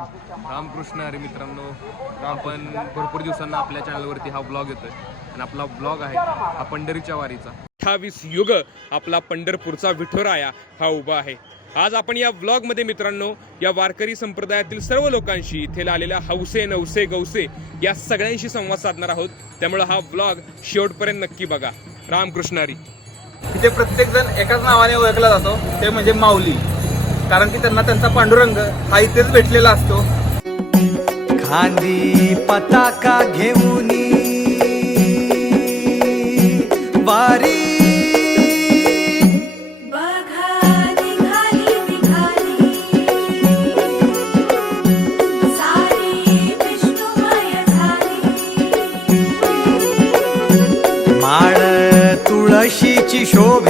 रामकृष्ण हरी मित्रांनो आपण भरपूर दिवसांना आपल्या चॅनलवरती हा ब्लॉग येतोय. आणि आपला ब्लॉग आहे हा पंढरीच्या वारीचा. अठ्ठावीस युग आपला पंढरपूरचा विठोराया हा उभा आहे. आज आपण या ब्लॉगमध्ये मित्रांनो या वारकरी संप्रदायातील सर्व लोकांशी इथे आलेल्या हौसे नवसे गौसे या सगळ्यांशी संवाद साधणार आहोत. त्यामुळे हा ब्लॉग शेवटपर्यंत नक्की बघा. रामकृष्ण हरी. तिथे प्रत्येक जण एकाच नावाने ओळखला जातो ते म्हणजे माऊली. कारण की त्यांना त्यांचा पांडुरंग हा इथेच भेटलेला असतो. खांदी पताका घेऊन वारी. माळ तुळशीची शोभे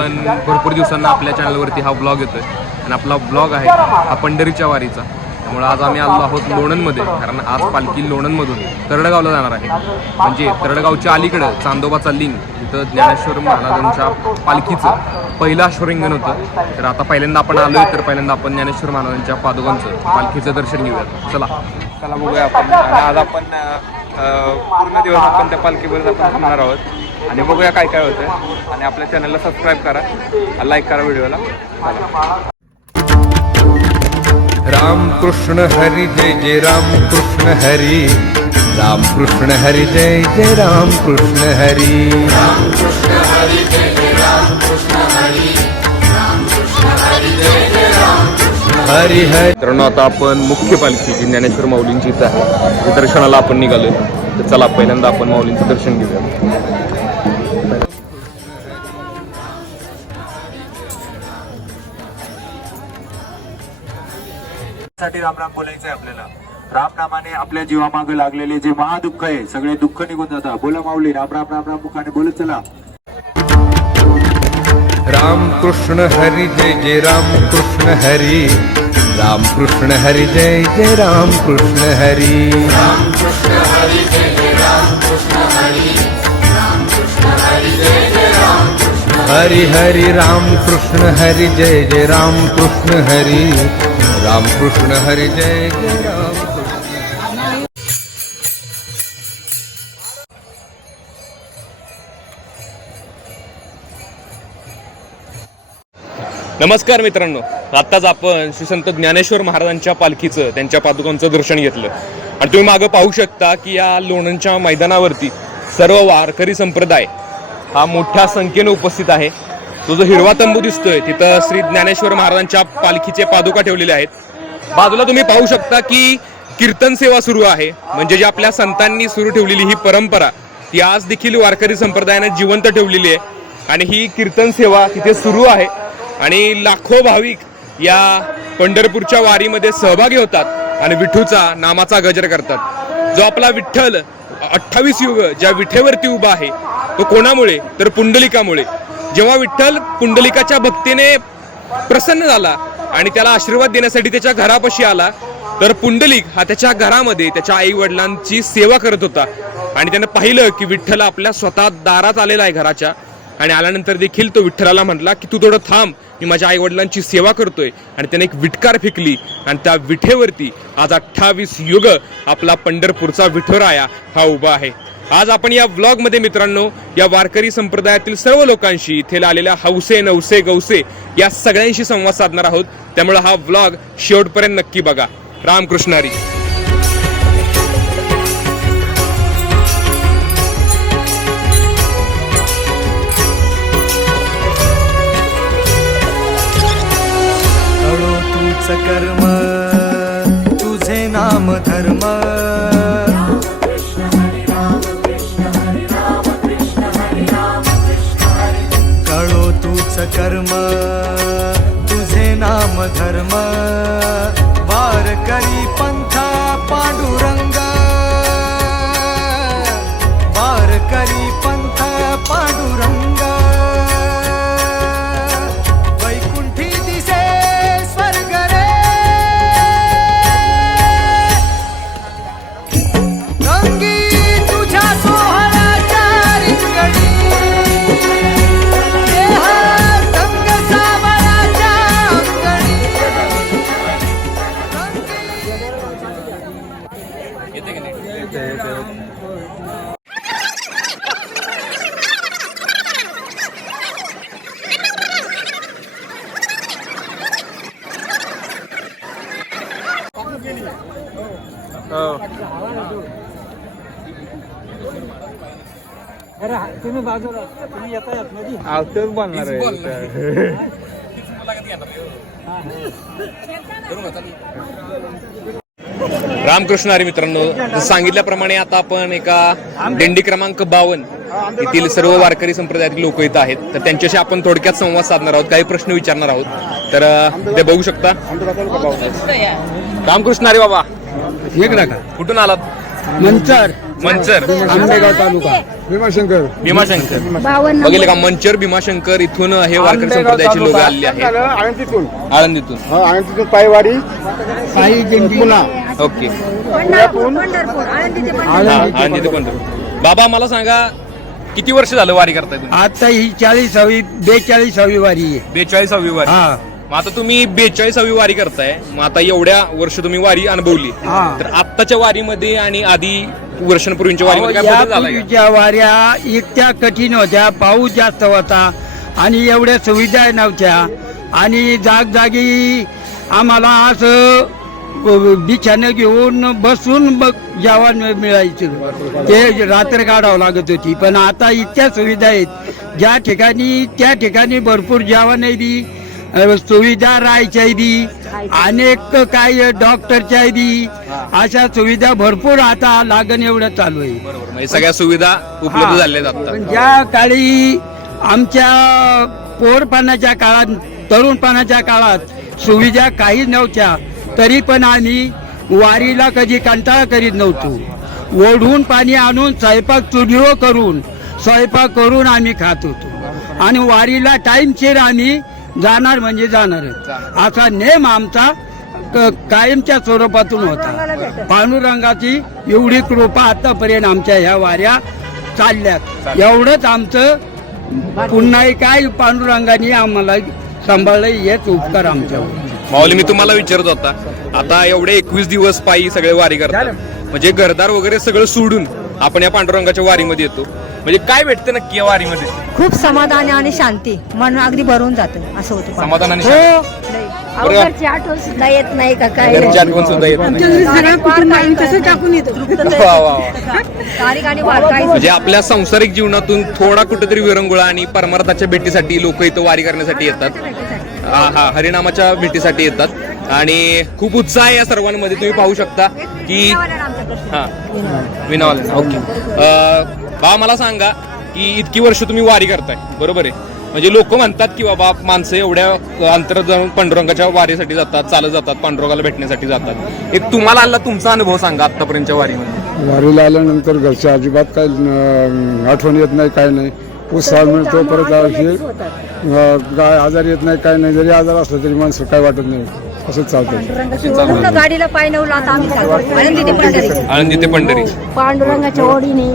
आपण भरपूर दिवसांना आपल्या चॅनलवरती हा ब्लॉग येतोय. आणि आपला ब्लॉग आहे हा पंढरीच्या वारीचा. त्यामुळे आज आम्ही आलो आहोत लोणंदमध्ये कारण आज पालखी लोणंदमधून तरडगावला जाणार आहे. म्हणजे तरडगावच्या अलीकडं चांदोबाचा लिंग तिथं ज्ञानेश्वर महाराजांच्या पालखीचं पहिलं अश्वरिंगण होतं. तर आता पहिल्यांदा आपण आलोय तर पहिल्यांदा आपण ज्ञानेश्वर महाराजांच्या पादुकांचं पालखीचं दर्शन घेऊयात. चला. चला बघूया आपण. आज आपण पूर्ण दिवस आपण त्या पालखीवर आपण थांबणार आहोत. आणि बघूया काय काय होतं आणि आपल्या चॅनलला सबस्क्राईब करा लाईक करा व्हिडिओला. राम कृष्ण हरी जय जय राम कृष्ण हरी. राम कृष्ण हरी जय जय राम कृष्ण हरी. हरी हरी. मित्रांनो आता आपण मुख्य पालखी जी ज्ञानेश्वर माऊलींची इथं आहे. त्या दर्शनाला आपण निघालो तर चला पहिल्यांदा आपण माऊलींचं दर्शन घेऊया. साठी रामनाम बोलायचं आहे आपल्याला. रामनामाने आपल्या जीवामागे लागलेले जे महादुःख आहे सगळे दुःख निघून जातात. बोला माऊली राम राम राम राम मुखाने बोलत चला. राम कृष्ण हरी जय जय राम कृष्ण हरी राम कृष्ण हरी. जय जय राम कृष्ण हरी हरी. हरी राम कृष्ण हरी जय जय राम कृष्ण हरी. राम कृष्ण हरी जय जय राम नमस्कार मित्रांनो. आत्ताच आपण श्री संत ज्ञानेश्वर महाराजांच्या पालखीचं त्यांच्या पादुकांचं दर्शन घेतलं. आणि तुम्ही मागं पाहू शकता की या लोणंदच्या मैदानावरती सर्व वारकरी संप्रदाय हा मोठ्या संख्येने उपस्थित आहे. तो जो हिरवा तंबू दिसतोय तिथं श्री ज्ञानेश्वर महाराजांच्या पालखीचे पादुका ठेवलेले आहेत. बाजूला तुम्ही पाहू शकता की कीर्तन सेवा सुरू आहे. म्हणजे जी आपल्या संतांनी सुरू ठेवलेली ही परंपरा ती आज देखील वारकरी संप्रदायाने जिवंत ठेवलेली आहे. आणि ही कीर्तन सेवा तिथे सुरू आहे. आणि लाखो भाविक या पंढरपूरच्या वारीमध्ये सहभागी होतात आणि विठूचा नामाचा गजर करतात. जो आपला विठ्ठल अठ्ठावीस युग ज्या विठेवरती उभा आहे तो कोणामुळे? तर पुंडलिकामुळे. जेव्हा विठ्ठल पुंडलिकाच्या भक्तीने प्रसन्न झाला आणि त्याला आशीर्वाद देण्यासाठी त्याच्या घरापाशी आला तर पुंडलिक हा त्याच्या घरामध्ये त्याच्या आई वडिलांची सेवा करत होता. आणि त्यानं पाहिलं की विठ्ठल आपल्या स्वतः दारात आलेला आहे घराच्या. आणि आल्यानंतर देखील तो विठ्ठलाला म्हटला की तू थोडं थांब मी माझ्या आई वडिलांची सेवा करतोय. आणि त्याने एक विटकार फेकली. आणि त्या विठेवरती आज अठ्ठावीस युग आपला पंढरपूरचा विठोराया हा उभा आहे. आज आपण या व्लॉगमध्ये मित्रांनो या वारकरी संप्रदायातील सर्व लोकांशी इथे आलेल्या हौसे नवसे गौसे या सगळ्यांशी संवाद साधणार आहोत. त्यामुळे हा व्लॉग शेवटपर्यंत नक्की बघा. रामकृष्णारी कर कर्म तुझे नाम धर्म वार करी आवतच बोलणार आहे. रामकृष्ण हरी मित्रांनो सांगितल्याप्रमाणे आता आपण एका दिंडी क्रमांक बावन येथील सर्व वारकरी संप्रदायातील लोक इथं आहेत. तर त्यांच्याशी आपण थोडक्यात संवाद साधणार आहोत. काही प्रश्न विचारणार आहोत. तर ते बघू शकता. रामकृष्ण हरी बाबा इकडं का कुठून आलात? मंचर. मंचर. आंबेगाव तालुका भीमाशंकर. भीमाशंकर. बघितलं का? मंचर भीमाशंकर इथून हे वारकरी संप्रदायाची लोक आलेली आहेत. आळंदीतून. आळंदीतून. आळंदीतून पायवाडी. साई दिंडी पुन्हा. ओके. पंढरपूर आळंदी ते हा पंढरपूर. बाबा मला सांगा किती वर्ष झालं वारी करताय तुम्ही? आता ही चाळीसावी बेचाळीसावी वारी आहे. बेचाळीसावी वारी. हा. मग आता तुम्ही बेचाळीसावी वारी करताय. मग आता एवढ्या वर्ष तुम्ही वारी अनुभवली. हा. तर आत्ताच्या वारीमध्ये आणि आधी वर्षांपूर्वीच्या वारीमध्ये काय या बदल झालाय का? पूर्वीच्या वाऱ्या इतक्या कठीण होत्या. पाऊस जास्त होता आणि एवढ्या सुविधा नव्हत्या. आणि जागजागी आम्हाला असं बिछानं घेऊन बसून बघ जेवण मिळायचं. ते रात्र काढावं लागत होती. पण आता इतक्या सुविधा आहेत. ज्या ठिकाणी त्या ठिकाणी भरपूर जेवण बी सुविधा राहायच्या बी अनेक काय डॉक्टरच्या अशा सुविधा भरपूर आता लागण एवढं चालू आहे. म्हणजे सगळ्या सुविधा उपलब्ध. झाल्या ज्या काळी आमच्या पोरपणाच्या काळात तरुणपणाच्या काळात सुविधा काही नव्हत्या तरी पण आम्ही वारीला कधी कंटाळा करीत नव्हतो. ओढून पाणी आणून स्वयंपाक चुलीवर करून स्वयंपाक करून आम्ही खात होतो. आणि वारीला टाइमशीर आम्ही जाणार म्हणजे जाणारच असा नेम आमचा कायमच्या स्वरूपातून होता. पांडुरंगाची एवढी कृपा आतापर्यंत आमच्या ह्या वाऱ्या चालल्यात. एवढंच आमचं पुन्हा काय पांडुरंगाने आम्हाला सांभाळलं हेच उपकार आमच्यावर. माऊली मी तुम्हाला विचारत होता. आता एवढे एकवीस दिवस पायी सगळे वारी करतात. म्हणजे घरदार वगैरे सगळं सोडून आपण या पांडुरंगाच्या वारीमध्ये येतो. म्हणजे काय भेटतं नक्की या वारीमध्ये? खूप समाधान आणि शांती. मन अगदी भरून जातं असं होतं. समाधान आणि हो. शांती. आठवण सुद्धा येत नाही का काय? घरची आठवण सुद्धा येत नाही. टाकून येतो. वा, वा, वा. तारीख आणि वार काय म्हणजे आपल्या सांसारिक जीवनातून थोडा कुठेतरी विरंगुळा आणि परमार्थाच्या भेटीसाठी लोक इथं वारी करण्यासाठी येतात. हा हा हरिनामाच्या भेटीसाठी येतात. आणि खूप उत्साह आहे या सर्वांमध्ये. तुम्ही पाहू शकता की हा. विनावाला ओके. अं, बाबा मला सांगा की इतकी वर्ष तुम्ही वारी करताय. बरोबर आहे. म्हणजे लोक म्हणतात की बाबा माणसं एवढ्या अंतर जाऊन पांडुरंगाच्या वारीसाठी जातात चालत जातात पांडुरंगाला भेटण्यासाठी जातात. एक तुम्हाला आला तुमचा अनुभव सांगा आतापर्यंतच्या वारीमध्ये. वारीला आल्यानंतर घरच्या अजिबात काय आठवण येत नाही काय नाही. उत्साह मिळतो परत काय आजार येत नाही काय नाही. जरी आजार असला तरी माणसं काय वाटत नाही. असंच चालतं पूर्ण गाडीला पाय नवला आता आम्ही चालतो आनंदी ते पंढरी. आळंदी ते पंढरी पांडुरंगाच्या ओढीने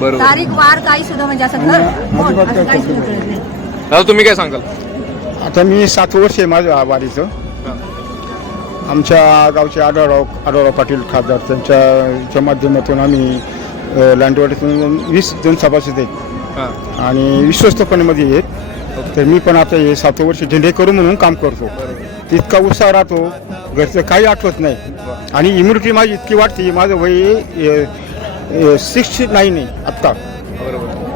बरोबर. तारीख वार काही सुद्धा म्हणजे असं घर कोण असं काही सुद्धा कळत नाही. दादा तुम्ही काय सांगाल? आता मी सात वर्ष आहे माझ्या वारीचं. आमच्या गावचे आढळराव आढळराव पाटील खासदार त्यांच्या माध्यमातून आम्ही लांडवाडीतून वीस जण सभासद आहेत. आणि विश्वस्तपणेमध्ये आहेत. तर मी पण आता हे सात वर्ष झेंडे करू म्हणून काम करतो. तितका उत्साह राहतो घरचं काही आठवत नाही. आणि इम्युनिटी माझी इतकी वाटते माझं वय सिक्स नाईन आहे आत्ता.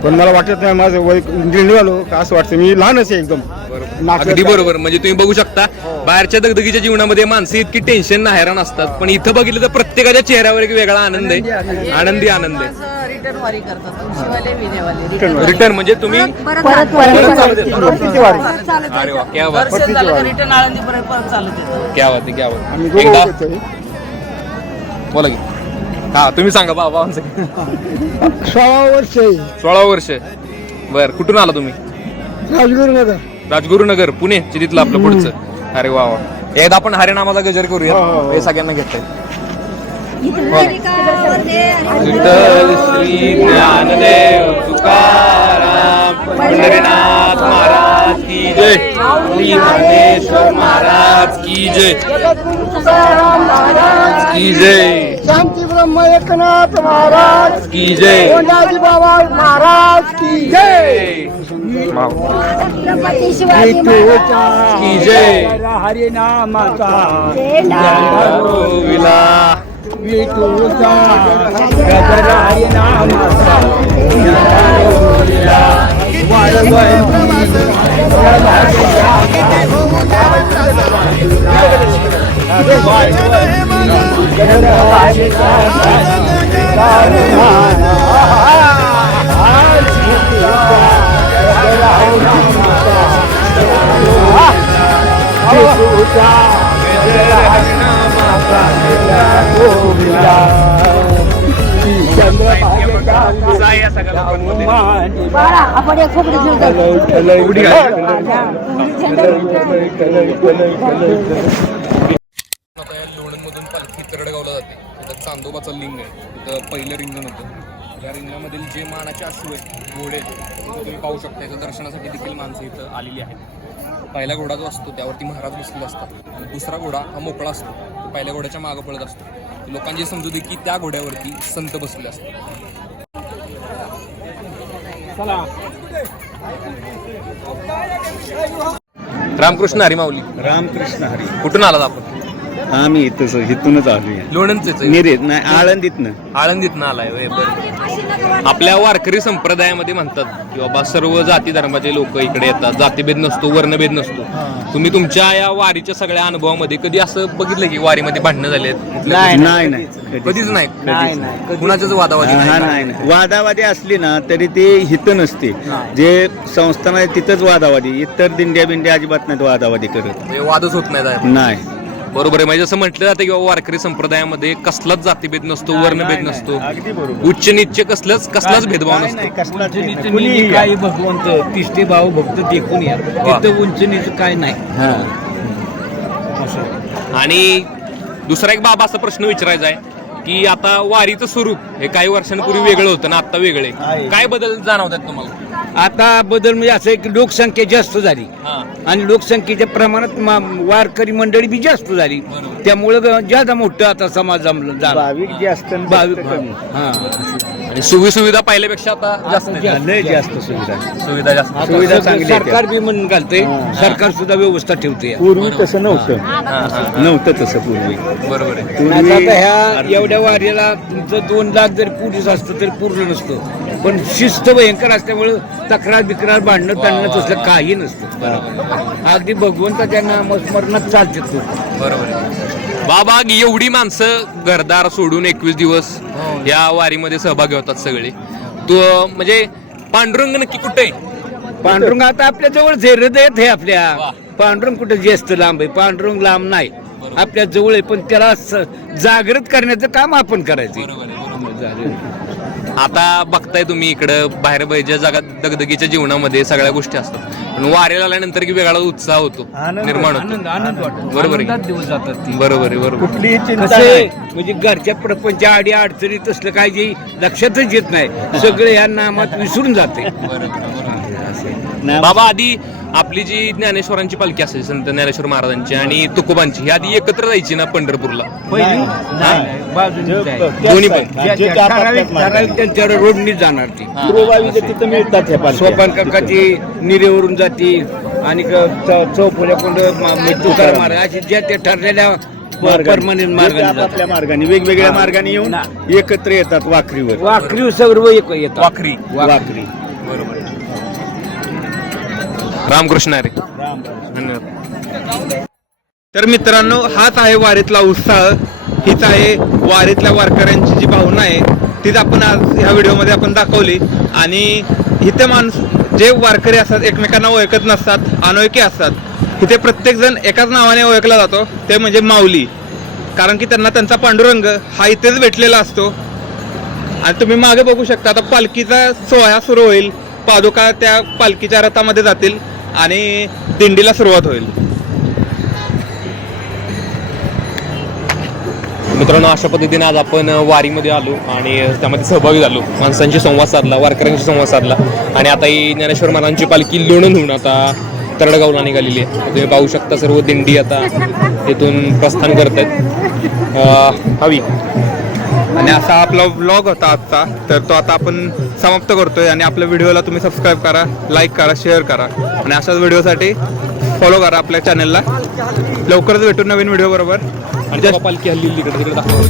पण मला वाटत नाही माझं वय निघालो का असं वाटतं. मी लहानच आहे एकदम. अगदी बरोबर. म्हणजे तुम्ही बघू शकता बाहेरच्या दगदगीच्या जीवनामध्ये माणसं इतकी टेन्शन हैराण असतात. पण इथं बघितलं तर प्रत्येकाच्या चेहऱ्यावर एक वेगळा आनंद आहे. आनंदी आनंद. आहे. रिटर्न वारी करतात. तुळशीवाले विनेवाले रिटर्न म्हणजे तुम्ही परत परत चालत येता. परत चालत अरे वा क्या बात. वर्ष झालं का रिटर्न आळंदी परत परत चालत येतात क्या बात आहे, क्या बात आम्ही आहे. एकदा दोघं होतो. बोला की. हा तुम्ही सांगा बाबा सोळा वर्ष सोळा वर्ष. बर कुठून आला तुम्ही? राजगुरू नगर राजगुरुनगर पुणे तिथलं आपलं पुढचं. अरे वा वा. एकदा आपण हरिनामाचा गजर करूया हे सगळ्यांना घेतलंय. विठ्ठल श्री ज्ञानदेव तुकाराम पंढरीनाथ महाराज की जय. श्री ज्ञानेश्वर महाराज की जय. की जय. एकनाथ महाराज की जय। कोंडाजी बाबा महाराज की जय। की जय। हरिनामाचा विला विठूचा गजर हरिनामाचा आपण एक खोपडी घेऊन जाऊ. आता या लोणंदमधून पालखी तरडगावला जाते चांदोबाचं लिंग आहे. तिथं पहिलं रिंगण होतं या रिंगणामधील जे मानाचे अश्रू आहेत घोडे तुम्ही पाहू शकता याच्या दर्शनासाठी देखील माणसं इथं आलेली आहेत. पहिला घोडा जो असतो त्यावरती महाराज बसलेले असतात. आणि दुसरा घोडा हा मोकळा असतो. तो पहिल्या घोड्याच्या मागं पळत असतो. लोकांची समजू दे की त्या घोड्यावरती संत बसलेले असतात. रामकृष्ण हरी माऊली. रामकृष्ण हरी. कुठून आलात आपण? आम्ही इथंच इथूनच आलोय. लोणंदचेच निरेत नाही आळंदीतनं. आळंदीतनं आलाय होय, बरं. आपल्या वारकरी संप्रदायामध्ये म्हणतात की बाबा सर्व जाती धर्माचे लोक इकडे येतात. जातीभेद नसतो वर्णभेद नसतो. तुम्ही तुमच्या या वारीच्या सगळ्या अनुभवामध्ये कधी असं बघितलं की वारीमध्ये भांडणं झाले नाही नाही कधीच नाही. कधीच नाही. कुणाच्याच वादावादी हा नाही. नाही नाही. वादावादी असली ना तरी ते हित नसते. जे संस्थान आहे तिथंच वादावादी इतर दिंड्या बिंड्या अजिबात नाहीत वादावादी करत. म्हणजे वादच होत नाही. नाही. बरोबर आहे. म्हणजे जसं म्हटलं जातं की बाबा वारकरी संप्रदायामध्ये कसलाच जातीभेद नसतो वर्णभेद नसतो. अगदी बरोबर. उच्च नीच कसलंच कसलाच भेदभाव नाही, नसतो. नाही, कसलाच नाही. कुणीही या. काही भगवंत तिसरे भाऊ भक्त देखून या. तिथं उंचनीच काय नाही. हा. आणि दुसरा एक बाबा असा प्रश्न विचारायचा आहे की आता वारीचं स्वरूप हे काही वर्षांपूर्वी वेगळं होतं ना आता वेगळं आहे. काय बदल जाणवतात तुम्हाला? आता बदल म्हणजे असं एक लोकसंख्या जास्त झाली. हा. आणि लोकसंख्येच्या प्रमाणात मा- वारकरी मंडळी बी जास्त झाली. त्यामुळं जादा मोठं आता समाज जमलं झाला. भाविक जास्त आणि भाविक कमी. हा. आणि सुविधा सुविधा पहिल्यापेक्षा आता जास्त आहेत. लय जास्त सुविधा सुविधा जास्त. सुविधा चांगली आहे सरकार बी म्हणून घालते सरकार सुद्धा व्यवस्था ठेवते पूर्वी तसं नव्हतं. हा, हा. नव्हतं तसं पूर्वी. बरोबर आहे. आता ह्या एवढ्या वारीला तुमचं दोन लाख जरी पोलीस असतं तरी पूर्ण नसतं. पण शिस्त भयंकर असल्यामुळं तक्रार बिक्रार भांडणं ताणणं तसलं काही नसतं. अगदी भगवंताच्या नामस्मरणात चालते तो. बरोबर आहे. बाबा एवढी माणसं घरदार सोडून एकवीस दिवस या वारीमध्ये सहभागी होतात सगळे. तो म्हणजे पांडुरंग नक्की कुठे पांडुरंग आता आपल्या जवळ हृदयात आहे आपल्या. पांडुरंग कुठे जास्त लांब आहे पांडुरंग लांब नाही. आपल्या जवळ आहे पण त्याला जागृत करण्याचं काम आपण करायचं आता बघताय तुम्ही इकडं बाहेर बाहेरच्या जगात दगदगीच्या जीवनामध्ये सगळ्या गोष्टी असतात. पण वारेला आल्यानंतर की वेगळा उत्साह होतो निर्माण होतो. आनंद वाटतो. बरोबर आहे. आनंदात दिवस जातात ती. बरोबर आहे बरोबर कुठलीही चिंता कसं आहे, नाही. म्हणजे घरच्या प्रपंच आडी अडचणी तसलं काय जे लक्षातच येत नाही. सगळे या नामात विसरून जाते. बाबा आधी आपली जी ज्ञानेश्वरांची पालखी असेल संत ज्ञानेश्वर महाराजांची आणि तुकोबांची ही आधी एकत्र जायची ना पंढरपूरला? दोन्ही पण. त्यांच्यावर रोडनी जाणार ती. तिथं मिळतात. सोपान काकाची निरेवरून जाती आणि चौफुल्या कोंड तुकार मार्ग अशी ज्या त्या ठरलेल्या परमनंट मार्गाने आपापल्या मार्गाने. वेगवेगळ्या मार्गाने येऊन एकत्र येतात वाखरीवर. वाकरी सर्व एक येतात. वाखरी. वाखरी. रामकृष्ण अरे धन्यवाद. तर मित्रांनो हाच आहे वारीतला उत्साह. हीच आहे वारीतल्या वारकऱ्यांची जी भावना आहे तीच आपण आज ह्या व्हिडिओमध्ये आपण दाखवली. आणि इथे माणूस जे वारकरी असतात एकमेकांना ओळखत नसतात अनोळखी असतात इथे प्रत्येकजण एकाच नावाने ओळखला जातो ते म्हणजे माऊली. कारण की त्यांना त्यांचा पांडुरंग हा इथेच भेटलेला असतो. आणि तुम्ही मागे बघू शकता आता पालखीचा सोहळा सुरू होईल. पादुका त्या पालखीच्या रथामध्ये जातील. आणि दिंडीला सुरुवात होईल. मित्रांनो अशा पद्धतीने आज आपण वारीमध्ये आलो आणि त्यामध्ये सहभागी झालो. माणसांशी संवाद साधला वारकऱ्यांशी संवाद साधला. आणि आता ही ज्ञानेश्वर महाराजांची पालखी लोणून होऊन आता तरडगावला निघालेली आहे. तुम्ही पाहू शकता सर्व दिंडी आता इथून प्रस्थान करत आहेत हवी. आणि असा आपला व्लॉग होता आजचा तर तो आता आपण समाप्त करतोय. आणि आपल्या व्हिडिओला तुम्ही सबस्क्राईब करा लाईक करा शेअर करा. आणि अशाच व्हिडिओसाठी फॉलो करा आपल्या चॅनलला लवकरच भेटू नवीन व्हिडिओ बरोबर.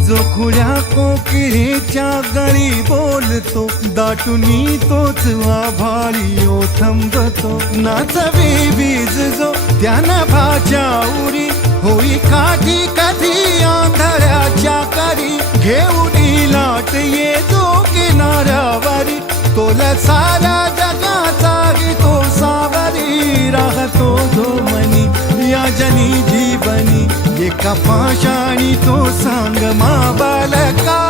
जो खुल्या कोकिळेच्या गळी बोलतो दाटुनी तोच आभाळी ओ थांबतो. नाचवे बीज जो त्याना भाच्या उरी होई काठी कधी आंधळ्याच्या करी? घेऊन लाट ये जो किनाऱ्यावरी. तोला सारा जगाचा तो सावरी. राहतो जो मनी या जनी जीवनी. एका पाशाणी तो सांग मा बालका